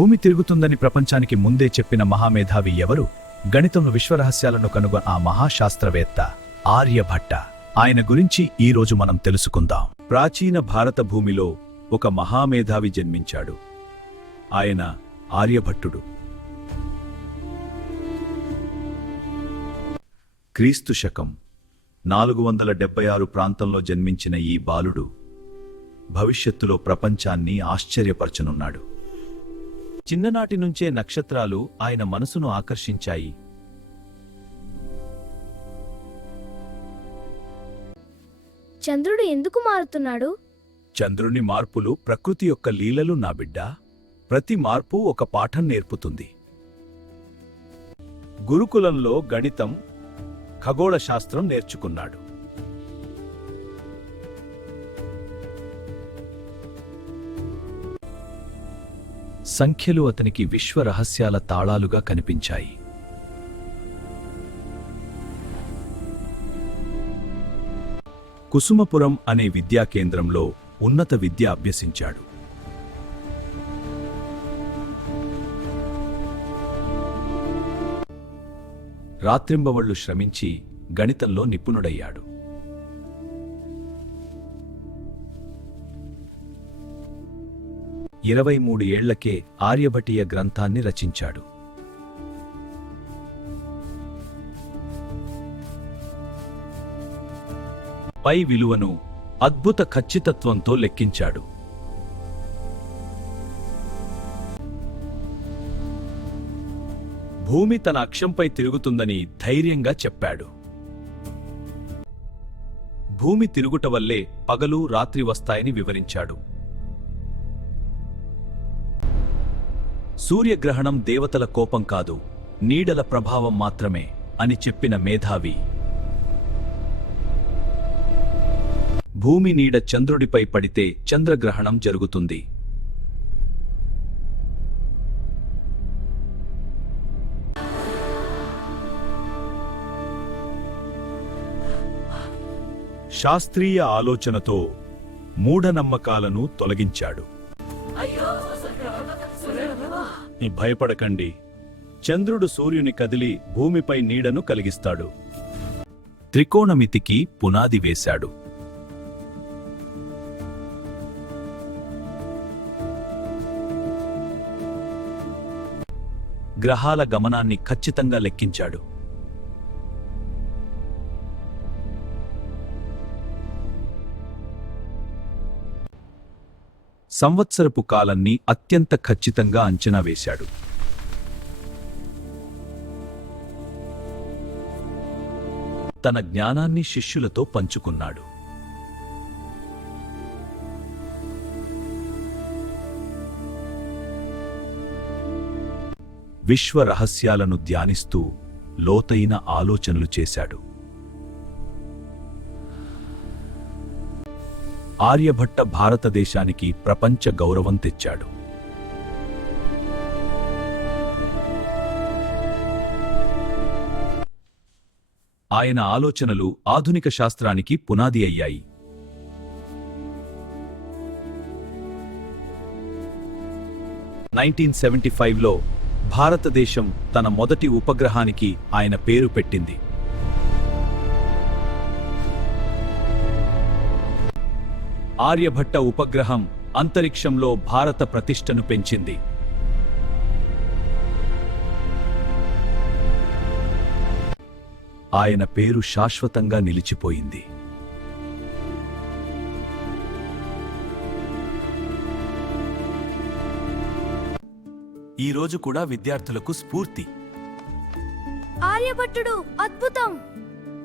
భూమి తిరుగుతుందని ప్రపంచానికి ముందే చెప్పిన మహామేధావి ఎవరు? గణితంలో విశ్వరహస్యాలను కనుగొన్న ఆ మహాశాస్త్రవేత్త ఆర్యభట్ట. ఆయన గురించి ఈరోజు మనం తెలుసుకుందాం. ప్రాచీన భారత భూమిలో ఒక మహామేధావి జన్మించాడు. ఆయన ఆర్యభట్టుడు. క్రీస్తు శకం 476 ప్రాంతంలో జన్మించిన ఈ బాలుడు భవిష్యత్తులో ప్రపంచాన్ని ఆశ్చర్యపరచనున్నాడు. చిన్ననాటి నుంచే నక్షత్రాలు ఆయన మనసును ఆకర్షించాయి. చంద్రుడు ఎందుకు మారుతున్నాడు? చంద్రుని మార్పులు ప్రకృతి యొక్క లీలలు నా బిడ్డా. ప్రతి మార్పు ఒక పాఠం నేర్పుతుంది. గురుకులంలో గణితం, ఖగోళ శాస్త్రం నేర్చుకున్నాడు. సంఖ్యలు అతనికి విశ్వ రహస్యాల తాళాలుగా కనిపించాయి. కుసుమపురం అనే విద్యా కేంద్రంలో ఉన్నత విద్య అభ్యసించాడు. రాత్రింబవళ్లు శ్రమించి గణితంలో నిపుణుడయ్యాడు. ఇరవై 23 ఏళ్లకే ఆర్యభటీయ గ్రంథాన్ని రచించాడు. పై విలువను అద్భుత ఖచ్చితత్వంతో లెక్కించాడు. భూమి తన అక్షంపై తిరుగుతుందని ధైర్యంగా చెప్పాడు. భూమి తిరుగుట వల్లే పగలు రాత్రి వస్తాయని వివరించాడు. సూర్యగ్రహణం దేవతల కోపం కాదు, నీడల ప్రభావం మాత్రమే అని చెప్పిన మేధావి. భూమి నీడ చంద్రుడిపై పడితే చంద్రగ్రహణం జరుగుతుంది. శాస్త్రీయ ఆలోచనతో మూఢనమ్మకాలను తొలగించాడు. భయపడకండి, చంద్రుడు సూర్యుని కదిలి భూమిపై నీడను కలిగిస్తాడు. త్రికోణమితికి పునాది వేశాడు. గ్రహాల గమనాన్ని ఖచ్చితంగా లెక్కించాడు. సంవత్సరపు కాలాన్ని అత్యంత ఖచ్చితంగా అంచనా వేశాడు. తన జ్ఞానాన్ని శిష్యులతో పంచుకున్నాడు. విశ్వ రహస్యాలను ధ్యానిస్తూ లోతైన ఆలోచనలు చేశాడు. ఆర్యభట్ట భారతదేశానికి ప్రపంచ గౌరవం తెచ్చాడు. ఆయన ఆలోచనలు ఆధునిక శాస్త్రానికి పునాది అయ్యాయి. లో భారతదేశం తన మొదటి ఉపగ్రహానికి ఆయన పేరు పెట్టింది. ఆర్యభట్ట ఉపగ్రహం అంతరిక్షంలో భారత ప్రతిష్టను పెంచింది. ఆయన పేరు శాశ్వతంగా నిలిచిపోయింది. ఈ రోజు కూడా విద్యార్థులకు స్ఫూర్తి. ఆర్యభట్టుడు అద్భుతం,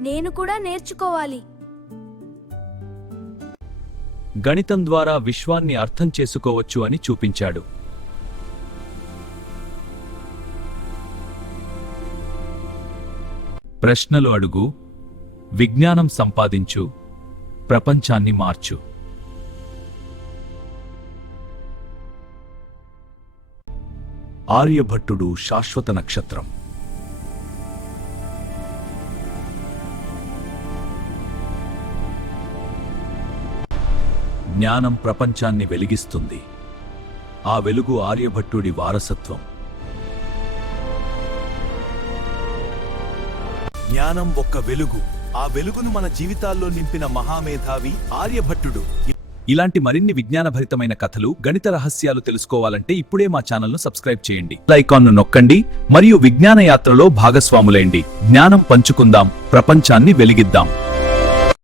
నేను కూడా నేర్చుకోవాలి. గణితం ద్వారా విశ్వాన్ని అర్థం చేసుకోవచ్చు అని చూపించాడు. ప్రశ్నలు అడుగు, విజ్ఞానం సంపాదించు, ప్రపంచాన్ని మార్చు. ఆర్యభట్టుడు శాశ్వత నక్షత్రం. జ్ఞానం ప్రపంచాన్ని వెలిగిస్తుంది. ఆ వెలుగు ఆర్యభట్టుడి వారసత్వం. జ్ఞానం ఒక్క వెలుగు. ఆ వెలుగును మన జీవితాల్లో నింపిన మహామేధావి ఆర్యభట్టుడు. ఇలాంటి మరిన్ని విజ్ఞానభరితమైన కథలు, గణిత రహస్యాలు తెలుసుకోవాలంటే ఇప్పుడే మా ఛానల్ను సబ్స్క్రైబ్ చేయండి. ఐకాన్ను నొక్కండి మరియు విజ్ఞాన యాత్రలో భాగస్వాములైండి. జ్ఞానం పంచుకుందాం, ప్రపంచాన్ని వెలిగిద్దాం.